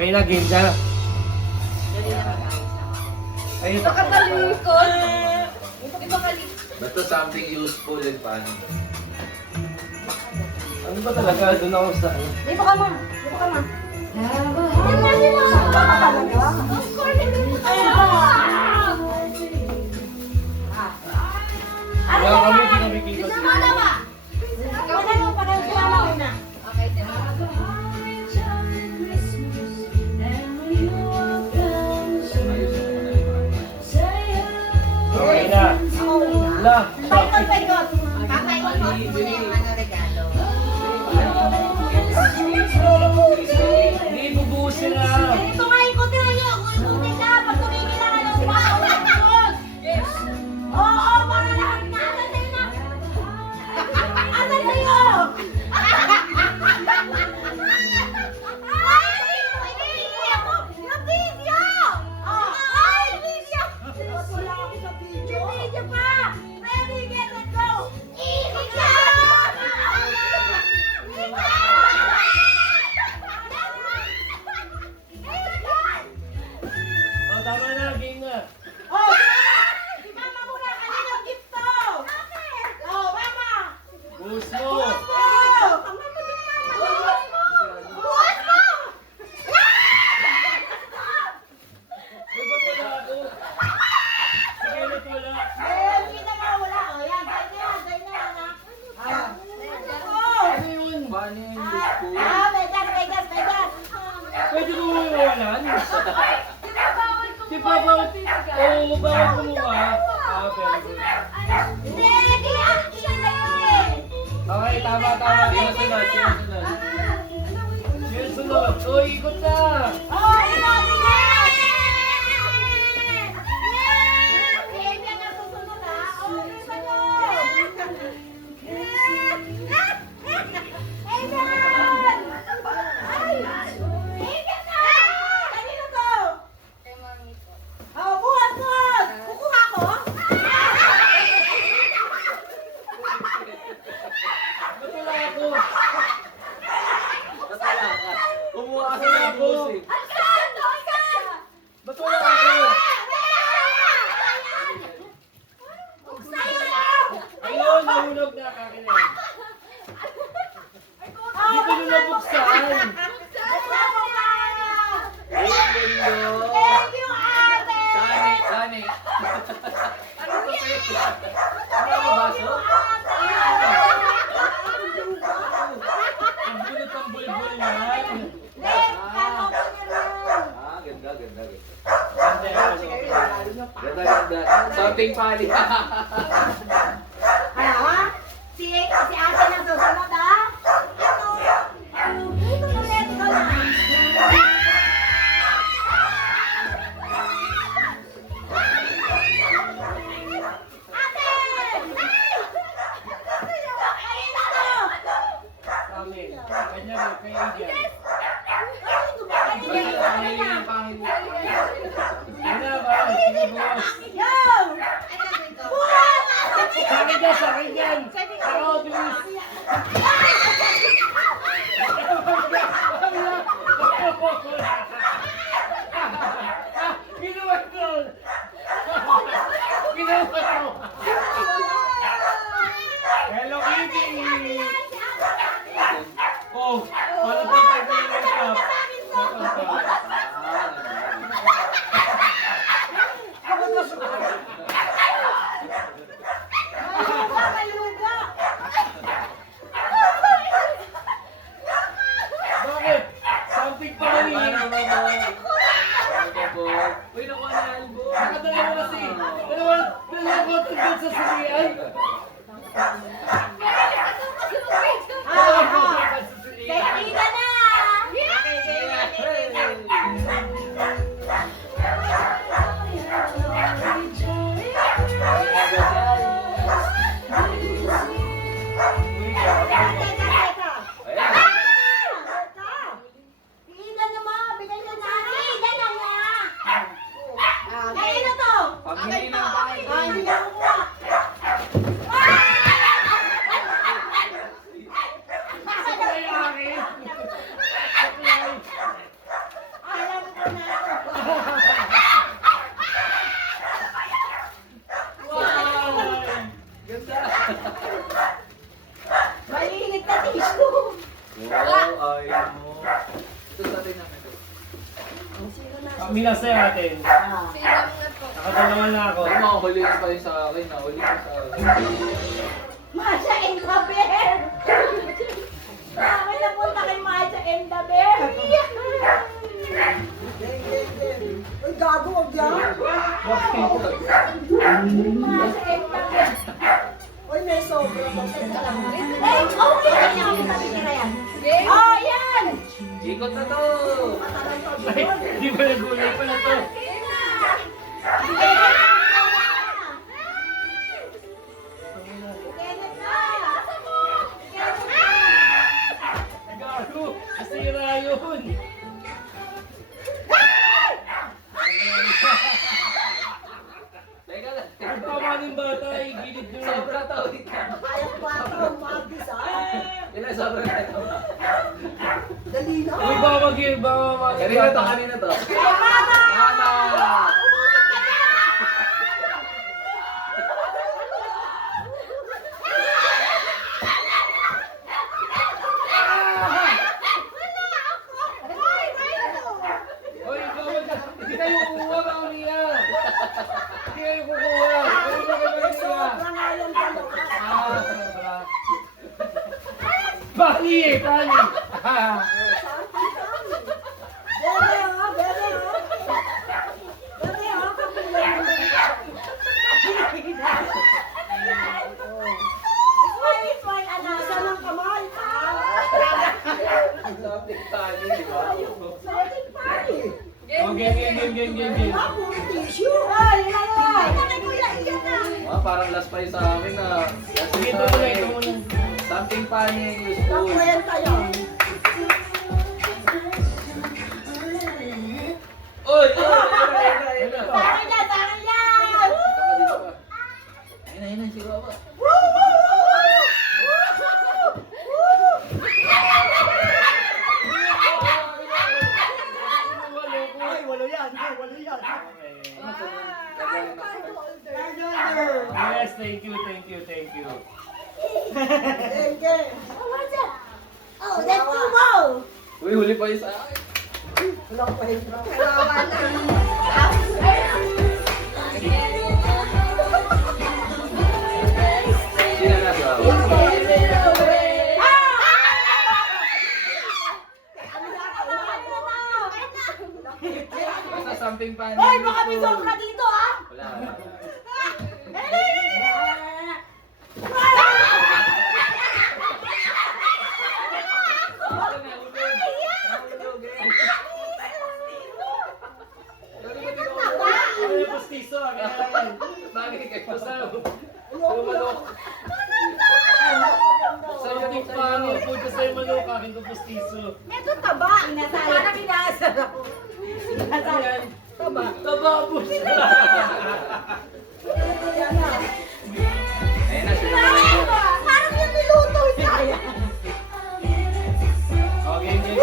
Okay na, game na. Ayun. Nakatalikod. Iba kali. Basta something useful and funny. Ano ba talaga? Doon ako sa ano. Di ba ka ma? Di ba ka ma? Di ba talaga? Of course, hindi mo Wala kami pinamikita Isa sila. mo daw ba? Ikaw na mo, parang sumama ko na. Okay, Okay na. Wala. Paikot. Papaikot mo yung ano regalo. Hindi, bubuhusin na. Ito nga, ikutin na niyo. Ikutin na. Pag tumingin na ano, wow! Oo, para lahat na. Asan sa'yo na? Asan sa'yo? Ay, hindi ako. Na-video! Ay, video! Wala ako sa video. Video pa! Ready, get, let's go! Easy ka! O, tama na. Game na. Oh! Si Mama muna, kanino gift to? Oh, Mama! Buhos mo. Ay, ba't wala ako? Sige, ba't wala? Ano yun? Funny and useful. Pwede ko mo iwanan? Di ba ba? Oo, bawal kumuha. Very good. Okay, tama. Sino sunod? Sino sunod? O, ikot na. Ba't wala ako? Ba't wala ka? Kumuha ka Wala ng ako. music. Ba't wala ako? Ayun, nahulog na kakin eh. Hindi ko na nabuksan. Ayun, ganda. Thank you, ate! Tani. Ano to sa'yo? Ano ang baso? Ang gulit ang bulbul yan. Ganda. Ganda. Ganda. Something funny. Si ate na susunod, ha? Ito na, let's go na. Ate! Ayun na to! Sa amin. Kanya rin, kay Adrian. Ano yung pangit mo? Yun na ba? Sige boss. Yo! Buwan! Sa akin yan. Sa Odus. Ginawa ko. Hello, Kitty. Oh, parang tayo ko yung makeup. Bakit? Something pa rin. Uy, nakuha na yung album. Nakadalawa kasi. Dalawa ko tungkol sa silian. Dalawa ko tungkol sa silian. Kaibigan na! Kaibigan naman, bigay na natin. Kaibigan na nga. Kailan na to? Pamili ng bahay. Hindi na kumuha. sa'yo atin. Nakadalawa na ako. Ay, makahuli na pa yun sa akin. Nahuli ka sa akin. Masha and the Bear! Bakit napunta kay Masha and the Bear? Uy, gago, wag yan. Masha and the Bear. Uy, may sobra. Mag-send ka lang. Eh, okay na niya kami natitira yan. Oh, yan! Ikot na to! Ay, di ba nagulay pala to? Gago, nasira yun. Teka lang. Ang tama ng bata ay gilid nyo lang. Sobra to. Wait lang. Kaya pa ito, umagis Ilan sobra na to? Dali na. Uy, baka mag- Kanina to, kanina to. Tama! Uy, ikaw hindi kayo kukuha ka kanina. Hindi kayo kukuha. Kanina kayo kanina. Sobra nga yung dalawa. Sobra. Bali eh, bali. Bebe, ha? Bebe, ha? Bebe, ha? Kapilan mo. Isa ng kamay. Something funny, di ba? Something funny. Okay, game. Ah, puro tissue. Parang last prize sa amin na. Sige, ito muna. Something funny and useful. Nakwenta yan. Uy! Ayun na. Ayun na, siguro ba? Ay, walo yan. Ay, walo yan. Yes, thank you. Enge. Oh, that's too low. Uy, huli pa yun sa akin. Walang pahitra. Sino na siya? Basta something funny. Hoy, baka may sobra dito, ah! Wala. Ano yung pastiso? Bagay kayo. Basta, Lumalok. something funny. Punta sa'yo manok, akin ko pastiso. Ito taba. Parang inaasar ako. Ano yan? Taba. Tababos. Ayun na siya. Parang yung niluto siya. Okay, game.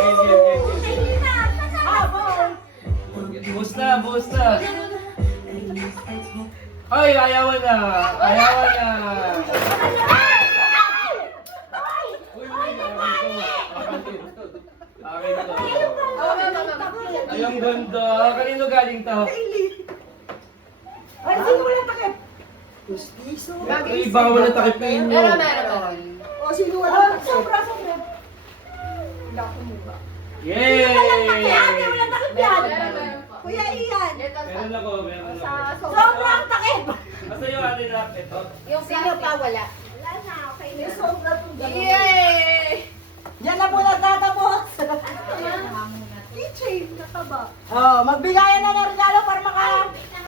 Busta. Ay, ayawan na. Uy, akin to. Ay, ang ganda. Kanino galing to? Ay, sino wala takip? Gustiso. Ay, baka wala takipin nyo. O, sino wala takip? Sobra. Yay! Walang takip yan. Kuya Ian. Meron ako. Sobrang takip. Basta yung atin na. Ito. Sino pa wala? Wala na. Okay May na. sobra itong dalawa. Yay! Yan na po nagtatapos. Keychain na taba. Oh, magbigayan na ng regalo para